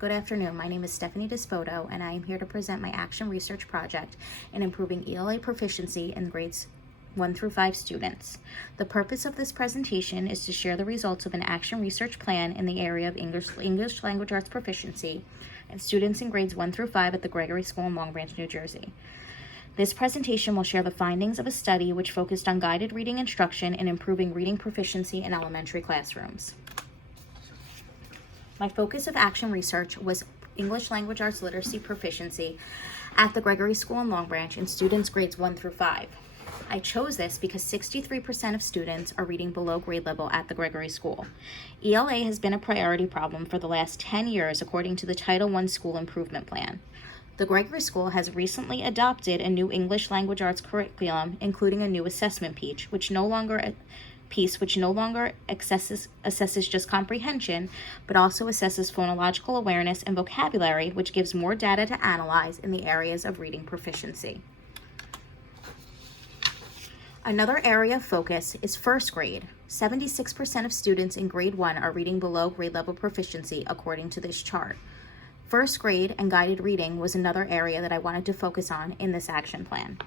Good afternoon. My name is Stephanie Despodo, and I am here to present my action research project in improving ELA proficiency in grades 1 through 5 students. The purpose of this presentation is to share the results of an action research plan in the area of English language arts proficiency and students in grades 1 through 5 at the Gregory School in Long Branch, New Jersey. This presentation will share the findings of a study which focused on guided reading instruction and improving reading proficiency in elementary classrooms. My focus of action research was English language arts literacy proficiency at the Gregory School in Long Branch in students grades 1 through 5. I chose this because 63% of students are reading below grade level at the Gregory School. ELA has been a priority problem for the last 10 years according to the Title I School Improvement Plan. The Gregory School has recently adopted a new English language arts curriculum, including a new assessment piece, which no longer assesses just comprehension, but also assesses phonological awareness and vocabulary, which gives more data to analyze in the areas of reading proficiency. Another area of focus is first grade. 76% of students in grade 1 are reading below grade level proficiency, according to this chart. First grade and guided reading was another area that I wanted to focus on in this action plan.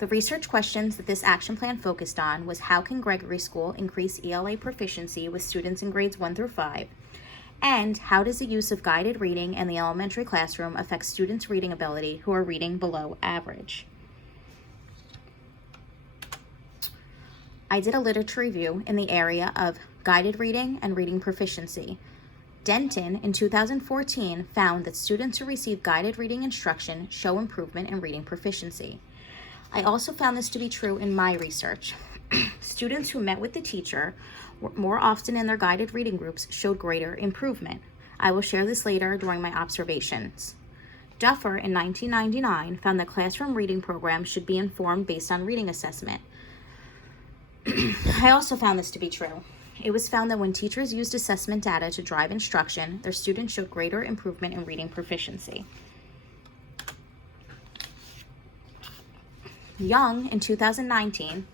The research questions that this action plan focused on was how can Gregory School increase ELA proficiency with students in grades 1 through 5, and how does the use of guided reading in the elementary classroom affect students' reading ability who are reading below average. I did a literature review in the area of guided reading and reading proficiency. Denton, in 2014, found that students who receive guided reading instruction show improvement in reading proficiency. I also found this to be true in my research. Students who met with the teacher more often in their guided reading groups showed greater improvement. I will share this later during my observations. Duffer, in 1999, found that classroom reading programs should be informed based on reading assessment. I also found this to be true. It was found that when teachers used assessment data to drive instruction, their students showed greater improvement in reading proficiency. Young, in 2019,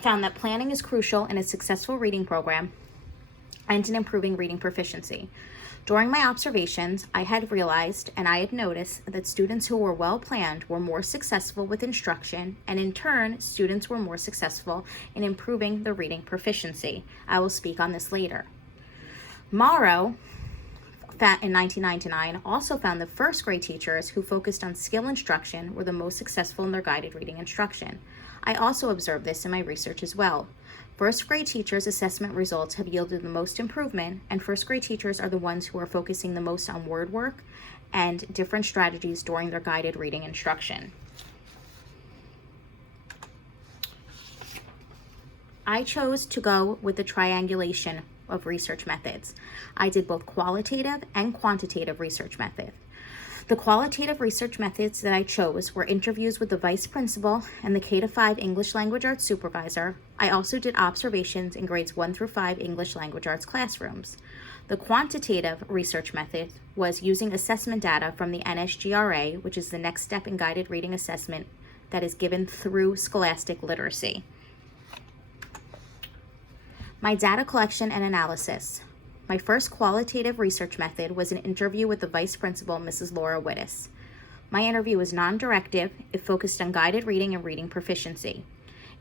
found that planning is crucial in a successful reading program and in improving reading proficiency. During my observations, I had realized and I had noticed that students who were well planned were more successful with instruction, and in turn, students were more successful in improving their reading proficiency. I will speak on this later. Morrow, in 1999, also found that first grade teachers who focused on skill instruction were the most successful in their guided reading instruction. I also observed this in my research as well. First grade teachers' assessment results have yielded the most improvement, and first grade teachers are the ones who are focusing the most on word work and different strategies during their guided reading instruction. I chose to go with the triangulation of research methods. I did both qualitative and quantitative research methods. The qualitative research methods that I chose were interviews with the vice principal and the K-5 English language arts supervisor. I also did observations in grades 1 through 5 English language arts classrooms. The quantitative research method was using assessment data from the NSGRA, which is the next step in guided reading assessment that is given through scholastic literacy. My data collection and analysis. My first qualitative research method was an interview with the vice principal, Mrs. Laura Wittes. My interview was non-directive. It focused on guided reading and reading proficiency.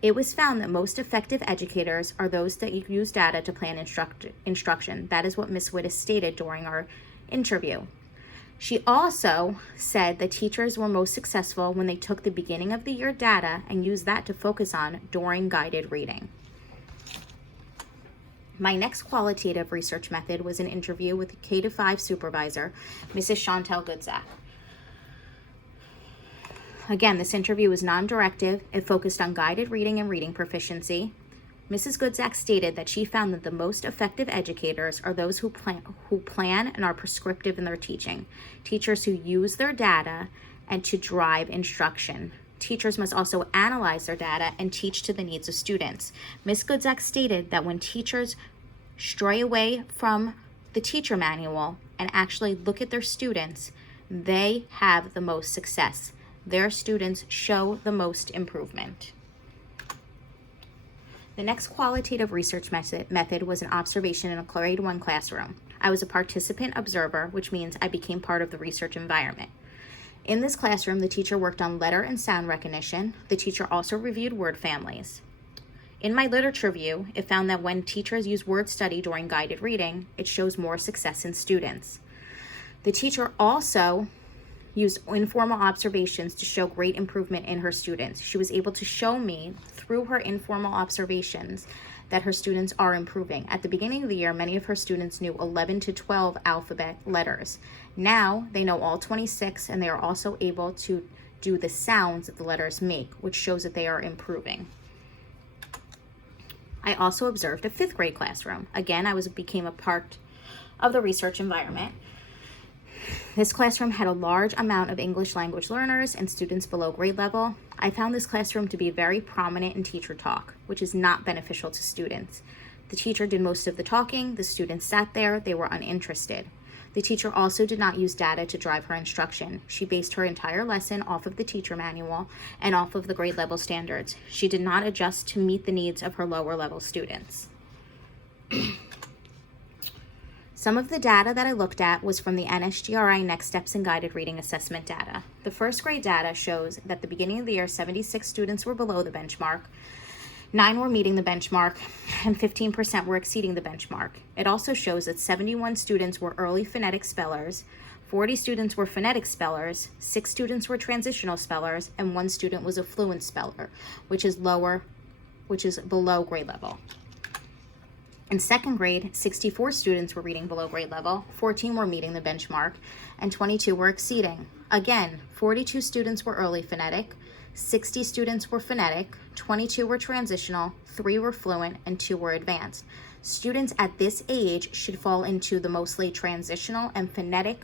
It was found that most effective educators are those that use data to plan instruction. That is what Ms. Wittes stated during our interview. She also said that teachers were most successful when they took the beginning of the year data and used that to focus on during guided reading. My next qualitative research method was an interview with the K-5 supervisor, Mrs. Chantel Goodzak. Again, this interview was non-directive. It focused on guided reading and reading proficiency. Mrs. Goodzak stated that she found that the most effective educators are those who plan and are prescriptive in their teaching. Teachers who use their data and to drive instruction. Teachers must also analyze their data and teach to the needs of students. Ms. Goodzak stated that when teachers stray away from the teacher manual and actually look at their students, they have the most success. Their students show the most improvement. The next qualitative research method was an observation in a grade 1 classroom. I was a participant observer, which means I became part of the research environment. In this classroom, the teacher worked on letter and sound recognition. The teacher also reviewed word families. In my literature review, it found that when teachers use word study during guided reading, it shows more success in students. The teacher also used informal observations to show great improvement in her students. She was able to show me through her informal observations that her students are improving. At the beginning of the year, many of her students knew 11 to 12 alphabet letters. Now they know all 26, and they are also able to do the sounds that the letters make, which shows that they are improving. I also observed a 5th grade classroom. Again, became a part of the research environment. This classroom had a large amount of English language learners and students below grade level. I found this classroom to be very prominent in teacher talk, which is not beneficial to students. The teacher did most of the talking, the students sat there, they were uninterested. The teacher also did not use data to drive her instruction. She based her entire lesson off of the teacher manual and off of the grade level standards. She did not adjust to meet the needs of her lower level students. Some of the data that I looked at was from the NSGRI Next Steps in Guided Reading Assessment data. The 1st grade data shows that at the beginning of the year, 76 students were below the benchmark, 9 were meeting the benchmark, and 15% were exceeding the benchmark. It also shows that 71 students were early phonetic spellers, 40 students were phonetic spellers, 6 students were transitional spellers, and 1 student was a fluent speller, which is below grade level. In 2nd grade, 64 students were reading below grade level, 14 were meeting the benchmark, and 22 were exceeding. Again, 42 students were early phonetic, 60 students were phonetic, 22 were transitional, 3 were fluent, and 2 were advanced. Students at this age should fall into the mostly transitional and phonetic,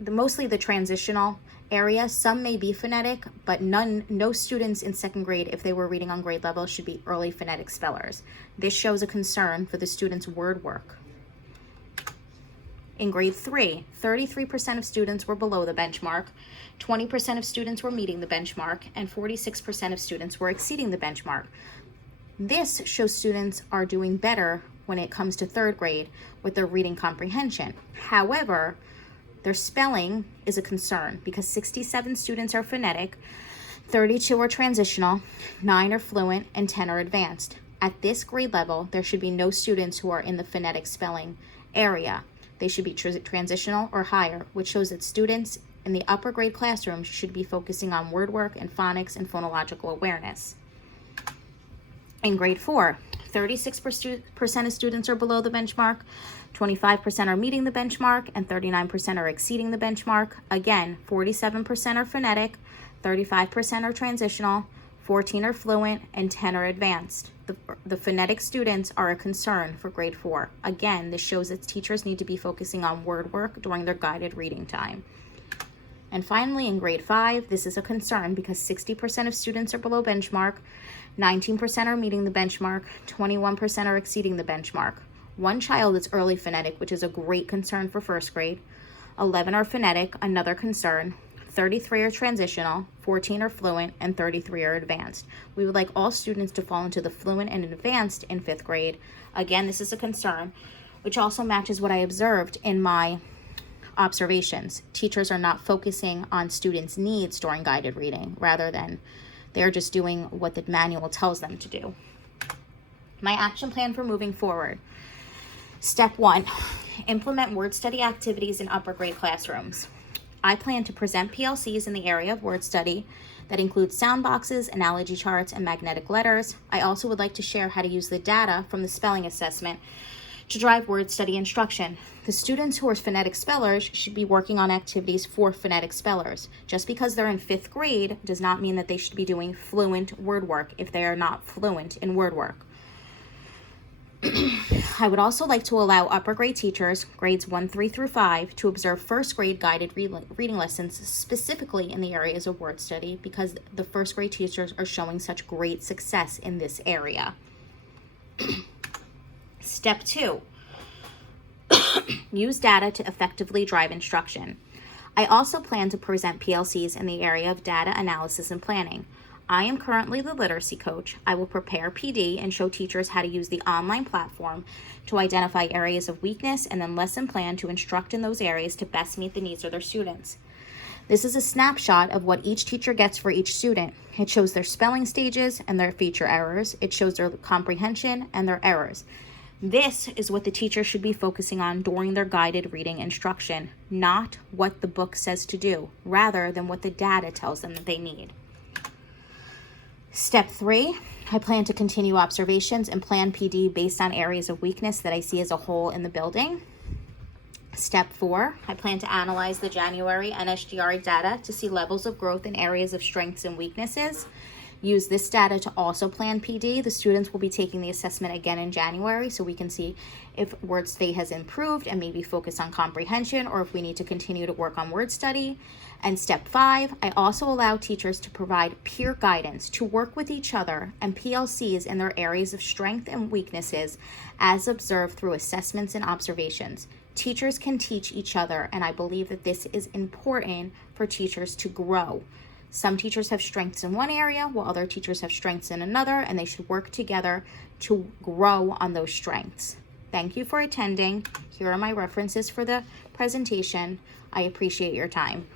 mostly the transitional area. Some may be phonetic, but no students in 2nd grade, if they were reading on grade level, should be early phonetic spellers. This shows a concern for the students' word work. In grade 3, 33% of students were below the benchmark, 20% of students were meeting the benchmark, and 46% of students were exceeding the benchmark. This shows students are doing better when it comes to 3rd grade with their reading comprehension. However, their spelling is a concern because 67 students are phonetic, 32 are transitional, 9 are fluent, and 10 are advanced. At this grade level, there should be no students who are in the phonetic spelling area. They should be transitional or higher, which shows that students in the upper grade classrooms should be focusing on word work and phonics and phonological awareness. In grade 4, 36% of students are below the benchmark, 25% are meeting the benchmark, and 39% are exceeding the benchmark. Again, 47% are phonetic, 35% are transitional, 14 are fluent, and 10 are advanced. The phonetic students are a concern for grade 4. Again, this shows that teachers need to be focusing on word work during their guided reading time. And finally, in grade 5, this is a concern because 60% of students are below benchmark, 19% are meeting the benchmark, 21% are exceeding the benchmark. 1 child is early phonetic, which is a great concern for 1st grade. 11 are phonetic, another concern. 33 are transitional, 14 are fluent, and 33 are advanced. We would like all students to fall into the fluent and advanced in 5th grade. Again, this is a concern, which also matches what I observed in my observations. Teachers are not focusing on students' needs during guided reading, rather than they're just doing what the manual tells them to do. My action plan for moving forward. Step 1, implement word study activities in upper grade classrooms. I plan to present PLCs in the area of word study that include sound boxes, analogy charts, and magnetic letters. I also would like to share how to use the data from the spelling assessment to drive word study instruction. The students who are phonetic spellers should be working on activities for phonetic spellers. Just because they're in 5th grade does not mean that they should be doing fluent word work if they are not fluent in word work. I would also like to allow upper grade teachers, grades 1, 3 through 5, to observe 1st grade guided reading lessons specifically in the areas of word study because the 1st grade teachers are showing such great success in this area. Step 2, use data to effectively drive instruction. I also plan to present PLCs in the area of data analysis and planning. I am currently the literacy coach. I will prepare PD and show teachers how to use the online platform to identify areas of weakness and then lesson plan to instruct in those areas to best meet the needs of their students. This is a snapshot of what each teacher gets for each student. It shows their spelling stages and their feature errors. It shows their comprehension and their errors. This is what the teacher should be focusing on during their guided reading instruction, not what the book says to do, rather than what the data tells them that they need. Step 3, I plan to continue observations and plan PD based on areas of weakness that I see as a whole in the building. Step 4, I plan to analyze the January NSGR data to see levels of growth in areas of strengths and weaknesses. Use this data to also plan PD. The students will be taking the assessment again in January, so we can see if word study has improved and maybe focus on comprehension, or if we need to continue to work on word study. And step 5, I also allow teachers to provide peer guidance to work with each other and PLCs in their areas of strength and weaknesses as observed through assessments and observations. Teachers can teach each other, and I believe that this is important for teachers to grow. Some teachers have strengths in one area while other teachers have strengths in another, and they should work together to grow on those strengths. Thank you for attending. Here are my references for the presentation. I appreciate your time.